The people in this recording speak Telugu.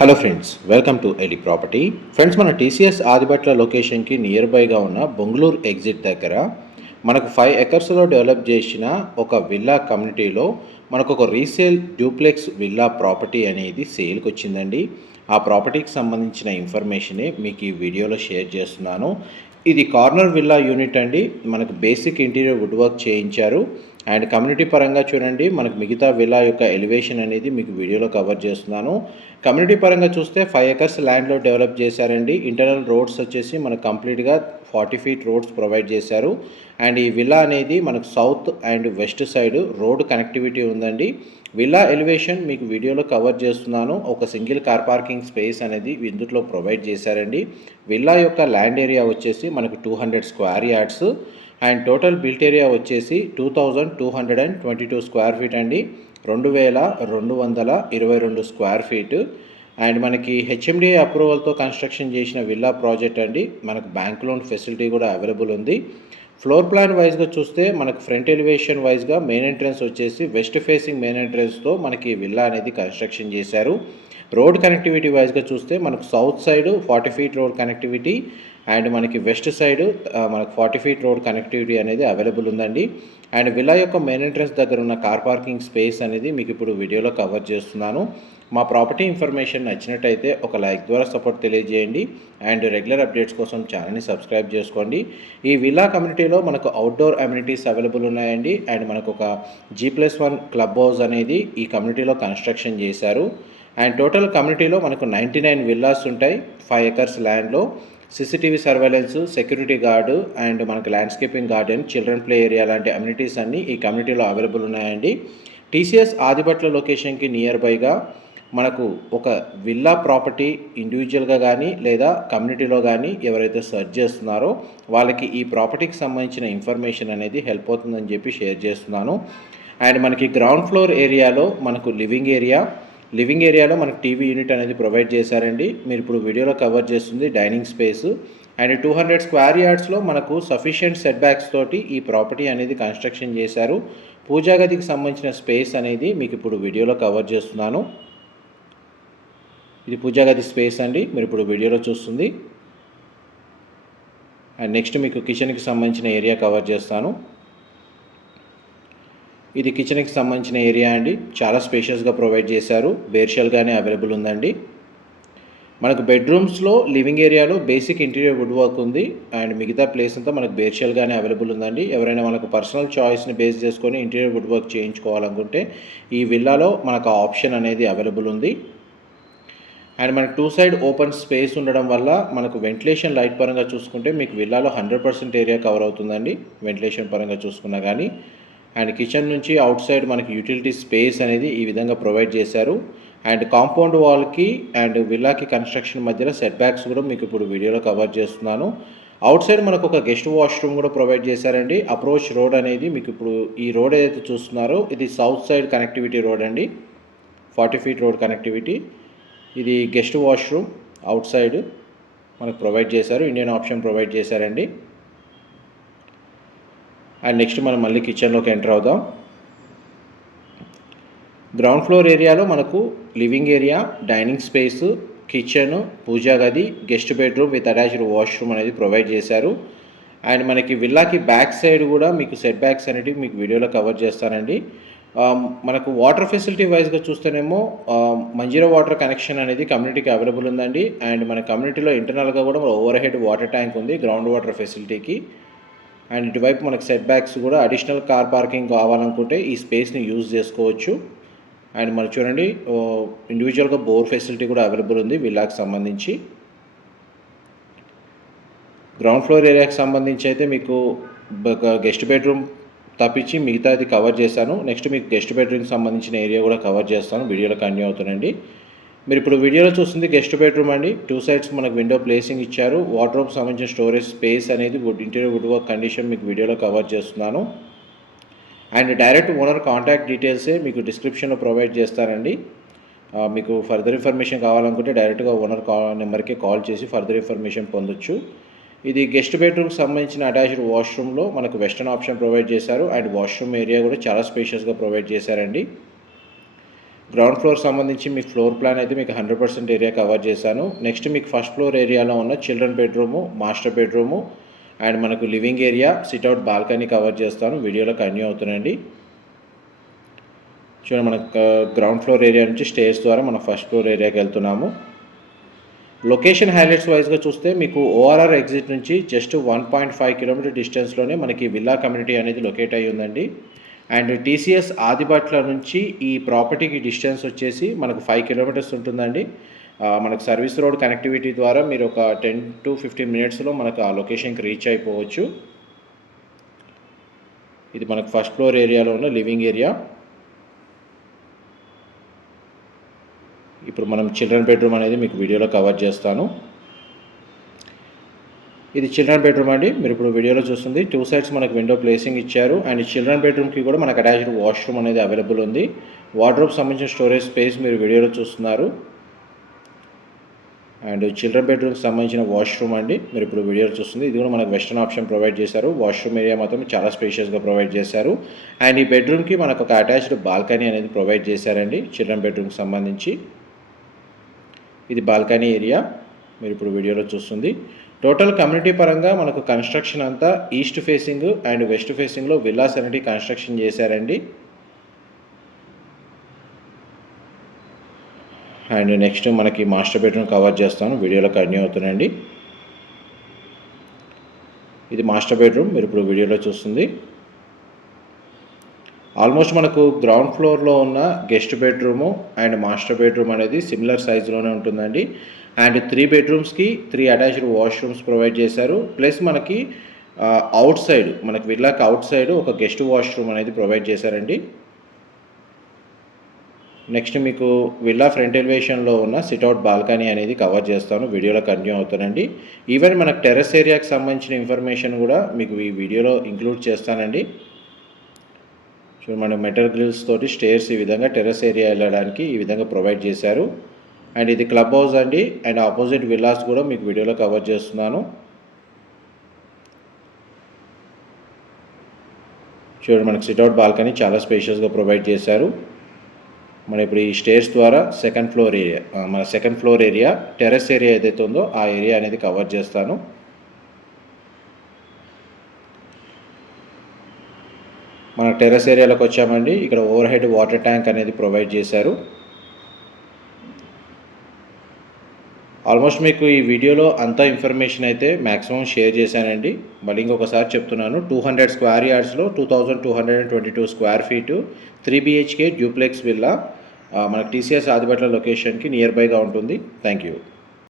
Hello friends welcome to Eli property friends మన టీసీఎస్ ఆదిబట్ల లొకేషన్కి నియర్ బైగా ఉన్న బొంగళూరు ఎగ్జిట్ దగ్గర మనకు ఫైవ్ ఎకర్స్లో డెవలప్ చేసిన ఒక విల్లా కమ్యూనిటీలో మనకు ఒక రీసేల్ డ్యూప్లెక్స్ విల్లా ప్రాపర్టీ అనేది సేల్కి వచ్చిందండి. ఆ ప్రాపర్టీకి సంబంధించిన ఇన్ఫర్మేషనే మీకు ఈ వీడియోలో షేర్ చేస్తున్నాను. ఇది కార్నర్ విల్లా యూనిట్ అండి. మనకు బేసిక్ ఇంటీరియర్ వుడ్ వర్క్ చేయించారు. అండ్ కమ్యూనిటీ పరంగా చూడండి మనకు మిగతా విలా యొక్క ఎలివేషన్ అనేది మీకు వీడియోలో కవర్ చేస్తున్నాను. కమ్యూనిటీ పరంగా చూస్తే ఫైవ్ ఎకర్స్ ల్యాండ్లో డెవలప్ చేశారండి. ఇంటర్నల్ రోడ్స్ వచ్చేసి మనకు కంప్లీట్గా ఫార్టీ ఫీట్ రోడ్స్ ప్రొవైడ్ చేశారు. అండ్ ఈ విల్లా అనేది మనకు south and west side road connectivity ఉందండి. విల్లా ఎలివేషన్ మీకు వీడియోలో కవర్ చేస్తున్నాను. ఒక సింగిల్ కార్ పార్కింగ్ స్పేస్ అనేది ఇందులో ప్రొవైడ్ చేశారండి. విల్లా యొక్క ల్యాండ్ ఏరియా వచ్చేసి మనకు two hundred square yards and total built area వచ్చేసి two thousand two hundred and twenty two square feet అండి. రెండు వేల రెండు వందల ఇరవై రెండు స్క్వేర్ ఫీట్. అండ్ మనకి హెచ్ఎండిఏ అప్రూవల్తో కన్స్ట్రక్షన్ చేసిన విల్లా ప్రాజెక్ట్ అండి. మనకు బ్యాంక్ లోన్ ఫెసిలిటీ కూడా అవైలబుల్ ఉంది. ఫ్లోర్ ప్లాన్ వైజ్గా చూస్తే మనకు ఫ్రంట్ ఎలివేషన్ వైజ్గా మెయిన్ ఎంట్రన్స్ వచ్చేసి వెస్ట్ ఫేసింగ్ మెయిన్ ఎంట్రన్స్తో మనకి విల్లా అనేది కన్స్ట్రక్షన్ చేశారు. రోడ్ కనెక్టివిటీ వైజ్గా చూస్తే మనకు south side forty feet road connectivity and మనకి వెస్ట్ సైడ్ మనకు ఫార్టీ ఫీట్ రోడ్ కనెక్టివిటీ అనేది అవైలబుల్ ఉందండి. అండ్ విలా యొక్క మెయిన్ ఎంట్రన్స్ దగ్గర ఉన్న కార్ పార్కింగ్ స్పేస్ అనేది మీకు ఇప్పుడు వీడియోలో కవర్ చేస్తున్నాను. మా ప్రాపర్టీ ఇన్ఫర్మేషన్ నచ్చినట్టయితే ఒక లైక్ ద్వారా సపోర్ట్ తెలియజేయండి. అండ్ రెగ్యులర్ అప్డేట్స్ కోసం ఛానల్ని సబ్స్క్రైబ్ చేసుకోండి. ఈ విలా కమ్యూనిటీలో మనకు అవుట్డోర్ అమ్యూనిటీస్ అవైలబుల్ ఉన్నాయండి. అండ్ మనకు ఒక G plus one club house అనేది ఈ కమ్యూనిటీలో కన్స్ట్రక్షన్ చేశారు. అండ్ టోటల్ కమ్యూనిటీలో మనకు నైంటీ నైన్ విల్లాస్ ఉంటాయి. ఫైవ్ ఎకర్స్ ల్యాండ్లో. CCTV surveillance security guard and మనకి landscaping garden children play area లాంటి అమ్యూనిటీస్ అన్నీ ఈ కమ్యూనిటీలో అవైలబుల్ ఉన్నాయండి. టీసీఎస్ ఆదిపట్ల లొకేషన్కి నియర్ బైగా మనకు ఒక విల్లా ప్రాపర్టీ ఇండివిజువల్గా కానీ లేదా కమ్యూనిటీలో కానీ ఎవరైతే సెర్చ్ చేస్తున్నారో వాళ్ళకి ఈ ప్రాపర్టీకి సంబంధించిన ఇన్ఫర్మేషన్ అనేది హెల్ప్ అవుతుందని చెప్పి షేర్ చేస్తున్నాను. అండ్ మనకి గ్రౌండ్ ఫ్లోర్ ఏరియాలో మనకు లివింగ్ ఏరియా లివింగ్ ఏరియాలో మనకు టీవీ యూనిట్ అనేది ప్రొవైడ్ చేశారండి. మీరు ఇప్పుడు వీడియోలో కవర్ చేస్తుంది dining space. And two hundred square యార్డ్స్లో మనకు సఫిషియెంట్ సెట్ బ్యాక్స్ తోటి ఈ ప్రాపర్టీ అనేది కన్స్ట్రక్షన్ చేశారు. పూజా గదికి సంబంధించిన స్పేస్ అనేది మీకు ఇప్పుడు వీడియోలో కవర్ చేస్తున్నాను. ఇది పూజా గది స్పేస్ అండి. మీరు ఇప్పుడు వీడియోలో చూస్తుంది. అండ్ నెక్స్ట్ మీకు కిచెన్కి సంబంధించిన ఏరియా కవర్ చేస్తాను. ఇది కిచెన్కి సంబంధించిన ఏరియా అండి. చాలా స్పేషియస్గా ప్రొవైడ్ చేశారు. బేర్షల్గానే అవైలబుల్ ఉందండి. మనకు బెడ్రూమ్స్లో లివింగ్ ఏరియాలో బేసిక్ ఇంటీరియర్ వుడ్ వర్క్ ఉంది. అండ్ మిగతా ప్లేస్ అంతా మనకు బేర్షల్గానే అవైలబుల్ ఉందండి. ఎవరైనా మనకు పర్సనల్ చాయిస్ని బేస్ చేసుకొని ఇంటీరియర్ వుడ్ వర్క్ చేయించుకోవాలనుకుంటే ఈ విల్లాలో మనకు ఆ ఆప్షన్ అనేది అవైలబుల్ ఉంది. అండ్ మనకు టూ సైడ్ ఓపెన్ స్పేస్ ఉండడం వల్ల మనకు వెంటిలేషన్ లైట్ పరంగా చూసుకుంటే మీకు విల్లాలో హండ్రెడ్ పర్సెంట్ ఏరియా కవర్ అవుతుందండి. వెంటిలేషన్ పరంగా చూసుకున్నా కానీ అండ్ కిచెన్ నుంచి అవుట్ సైడ్ మనకి యూటిలిటీ స్పేస్ అనేది ఈ విధంగా ప్రొవైడ్ చేశారు. అండ్ కాంపౌండ్ వాల్కి అండ్ విల్లాకి కన్స్ట్రక్షన్ మధ్యలో సెట్ బ్యాక్స్ కూడా మీకు ఇప్పుడు వీడియోలో కవర్ చేస్తున్నాను. అవుట్ సైడ్ మనకు ఒక గెస్ట్ వాష్రూమ్ కూడా ప్రొవైడ్ చేశారండి. అప్రోచ్ రోడ్ అనేది మీకు ఇప్పుడు ఈ రోడ్ ఏదైతే చూస్తున్నారో ఇది సౌత్ సైడ్ కనెక్టివిటీ రోడ్ అండి. Forty feet road connectivity. ఇది గెస్ట్ వాష్రూమ్ అవుట్ సైడ్ మనకు ప్రొవైడ్ చేశారు. ఇండియన్ ఆప్షన్ ప్రొవైడ్ చేశారండి. అండ్ నెక్స్ట్ మనం మళ్ళీ కిచెన్లోకి ఎంటర్ అవుదాం. గ్రౌండ్ ఫ్లోర్ ఏరియాలో మనకు living area dining space kitchen పూజా గది guest bedroom with attached washroom అనేది ప్రొవైడ్ చేశారు. అండ్ మనకి విల్లాకి బ్యాక్ సైడ్ కూడా మీకు సెట్ బ్యాక్స్ అనేటివి మీకు వీడియోలో కవర్ చేస్తానండి. Um, మనకు వాటర్ ఫెసిలిటీ వైజ్గా చూస్తేనేమో um, మంజీరా వాటర్ కనెక్షన్ అనేది కమ్యూనిటీకి అవైలబుల్ ఉందండి. అండ్ మన కమ్యూనిటీలో ఇంటర్నల్గా కూడా ఓవర్ హెడ్ వాటర్ ట్యాంక్ ఉంది గ్రౌండ్ వాటర్ ఫెసిలిటీకి అండ్ ఇటువైపు మనకు సెట్ బ్యాక్స్ కూడా అడిషనల్ కార్ పార్కింగ్ కావాలనుకుంటే ఈ స్పేస్ని యూజ్ చేసుకోవచ్చు. అండ్ మరి చూడండి ఇండివిజువల్గా బోర్ ఫెసిలిటీ కూడా అవైలబుల్ ఉంది విల్లాకి సంబంధించి. గ్రౌండ్ ఫ్లోర్ ఏరియాకి సంబంధించి అయితే మీకు గెస్ట్ బెడ్రూమ్ తప్పించి మిగతాది కవర్ చేశాను. నెక్స్ట్ మీకు గెస్ట్ బెడ్రూమ్కి సంబంధించిన ఏరియా కూడా కవర్ చేస్తాను. వీడియోలో కంటిన్యూ అవుతానండి మీరు ఇప్పుడు వీడియోలో చూస్తుంది గెస్ట్ బెడ్రూమ్ అండి. టూ సైడ్స్ మనకు విండో ప్లేసింగ్ ఇచ్చారు. వాటర్ సంబంధించిన స్టోరేజ్ స్పేస్ అనేది wood interior wood work condition మీకు వీడియోలో కవర్ చేస్తున్నాను. అండ్ డైరెక్ట్ ఓనర్ కాంటాక్ట్ డీటెయిల్సే మీకు డిస్క్రిప్షన్లో ప్రొవైడ్ చేస్తారండి మీకు ఫర్దర్ ఇన్ఫర్మేషన్ కావాలనుకుంటే డైరెక్ట్గా ఓనర్ కా నెంబర్కి కాల్ చేసి ఫర్దర్ ఇన్ఫర్మేషన్ పొందొచ్చు. ఇది గెస్ట్ బెడ్రూమ్కి సంబంధించిన అటాచ్డ్ వాష్రూమ్లో మనకు వెస్టర్న్ ఆప్షన్ ప్రొవైడ్ చేశారు. అండ్ వాష్రూమ్ ఏరియా కూడా చాలా స్పేషియస్గా ప్రొవైడ్ చేశారండి. గ్రౌండ్ ఫ్లోర్ సంబంధించి మీకు ఫ్లోర్ ప్లాన్ అయితే మీకు హండ్రెడ్ పర్సెంట్ ఏరియా కవర్ చేశాను. నెక్స్ట్ మీకు ఫస్ట్ ఫ్లోర్ ఏరియాలో ఉన్న children bedroom master bedroom and మనకు living area sit out balcony cover చేస్తాను. వీడియోలో కంటిన్యూ అవుతుందండి చూడండి మనకు గ్రౌండ్ ఫ్లోర్ ఏరియా నుంచి స్టేజ్ ద్వారా మనం ఫస్ట్ ఫ్లోర్ ఏరియాకి వెళ్తున్నాము. లొకేషన్ హైలైట్స్ వైజ్గా చూస్తే మీకు ఓఆర్ఆర్ ఎగ్జిట్ నుంచి just one point five kilometer డిస్టెన్స్లోనే మనకి విల్లా కమ్యూనిటీ అనేది లొకేట్ అయ్యి ఉందండి. అండ్ టీసీఎస్ ఆదిబాట్ల నుంచి ఈ ప్రాపర్టీకి డిస్టెన్స్ వచ్చేసి మనకు ఫైవ్ కిలోమీటర్స్ ఉంటుందండి. మనకు సర్వీస్ రోడ్ కనెక్టివిటీ ద్వారా మీరు ఒక టెన్ టు ఫిఫ్టీన్ మినిట్స్లో మనకు ఆ లొకేషన్కి రీచ్ అయిపోవచ్చు. ఇది మనకు ఫస్ట్ ఫ్లోర్ ఏరియాలో ఉన్న లివింగ్ ఏరియా. ఇప్పుడు మనం చిల్డ్రన్ బెడ్రూమ్ అనేది మీకు వీడియోలో కవర్ చేస్తాను. ఇది చిల్డ్రన్ బెడ్రూమ్ అండి. మీరు ఇప్పుడు వీడియోలో చూస్తుంది. టూ సైడ్స్ మనకు విండో ప్లేసింగ్ ఇచ్చారు. అండ్ చిల్డ్రన్ బెడ్రూమ్కి కూడా మనకు అటాచ్డ్ వాష్రూమ్ అనేది అవైలబుల్ ఉంది. వార్డ్రోబ్ సంబంధించిన స్టోరేజ్ స్పేస్ మీరు వీడియోలో చూస్తున్నారు. అండ్ చిల్డ్రన్ బెడ్రూమ్కి సంబంధించిన వాష్రూమ్ అండి. మీరు ఇప్పుడు వీడియోలో చూస్తుంది. ఇది కూడా మనకు వెస్టర్న్ ఆప్షన్ ప్రొవైడ్ చేశారు. వాష్రూమ్ ఏరియా మాత్రం చాలా స్పేషియస్గా ప్రొవైడ్ చేశారు. అండ్ ఈ బెడ్రూమ్కి మనకు ఒక అటాచ్డ్ బాల్కనీ అనేది ప్రొవైడ్ చేశారండి. చిల్డ్రన్ బెడ్రూమ్కి సంబంధించి. ఇది బాల్కనీ ఏరియా మీరు ఇప్పుడు వీడియోలో చూస్తుంది. టోటల్ కమ్యూనిటీ పరంగా మనకు కన్స్ట్రక్షన్ అంతా ఈస్ట్ ఫేసింగ్ అండ్ వెస్ట్ ఫేసింగ్లో విల్లాస్ అనేది కన్స్ట్రక్షన్ చేశారండి. అండ్ నెక్స్ట్ మనకి మాస్టర్ బెడ్రూమ్ కవర్ చేస్తాను. వీడియోలో కంటిన్యూ అవుతుందండి. ఇది మాస్టర్ బెడ్రూమ్ మీరు ఇప్పుడు వీడియోలో చూస్తుంది. ఆల్మోస్ట్ మనకు గ్రౌండ్ ఫ్లోర్లో ఉన్న guest bedroom and master bedroom అనేది సిమిలర్ సైజులోనే ఉంటుందండి. అండ్ త్రీ బెడ్రూమ్స్కి త్రీ అటాచ్డ్ వాష్రూమ్స్ ప్రొవైడ్ చేశారు. ప్లస్ మనకి అవుట్ సైడ్ మనకి విల్లాకి అవుట్ సైడ్ ఒక గెస్ట్ వాష్రూమ్ అనేది ప్రొవైడ్ చేశారండి. నెక్స్ట్ మీకు విల్లా ఫ్రంట్ ఎలివేషన్లో ఉన్న సిట్అవుట్ బాల్కనీ అనేది కవర్ చేస్తాను. వీడియోలో కంటిన్యూ అవుతానండి. ఈవెన్ మనకు టెర్రస్ ఏరియాకి సంబంధించిన ఇన్ఫర్మేషన్ కూడా మీకు ఈ వీడియోలో ఇంక్లూడ్ చేస్తానండి. చూడండి మన మెటల్ గ్రిల్స్ తోటి స్టేర్స్ ఈ విధంగా టెర్రస్ ఏరియా వెళ్ళడానికి ఈ విధంగా ప్రొవైడ్ చేశారు. అండ్ ఇది క్లబ్ హౌస్ అండి. అండ్ ఆపోజిట్ విల్లాస్ కూడా మీకు వీడియోలో కవర్ చేస్తున్నాను. చూడండి మనకి సిట్అవుట్ బాల్కనీ చాలా స్పేషియస్గా ప్రొవైడ్ చేశారు. మన ఇప్పుడు ఈ స్టేర్స్ ద్వారా సెకండ్ ఫ్లోర్ ఏరియా మన second floor area terrace area ఏదైతే ఉందో ఆ ఏరియా అనేది కవర్ చేస్తాను. మన టెర్రస్ ఏరియాలోకి వచ్చామండి. ఇక్కడ ఓవర్ హెడ్ వాటర్ ట్యాంక్ అనేది ప్రొవైడ్ చేశారు. ఆల్మోస్ట్ మీకు ఈ వీడియోలో అంతా ఇన్ఫర్మేషన్ అయితే మ్యాక్సిమం షేర్ చేశానండి. మళ్ళీ ఇంకొకసారి చెప్తున్నాను two hundred square యార్డ్స్లో two thousand two hundred and twenty two square feet three BHK duplex villa మనకు టీసీఎస్ ఆదిపట్ల లొకేషన్కి నియర్ బైగా ఉంటుంది. Thank you.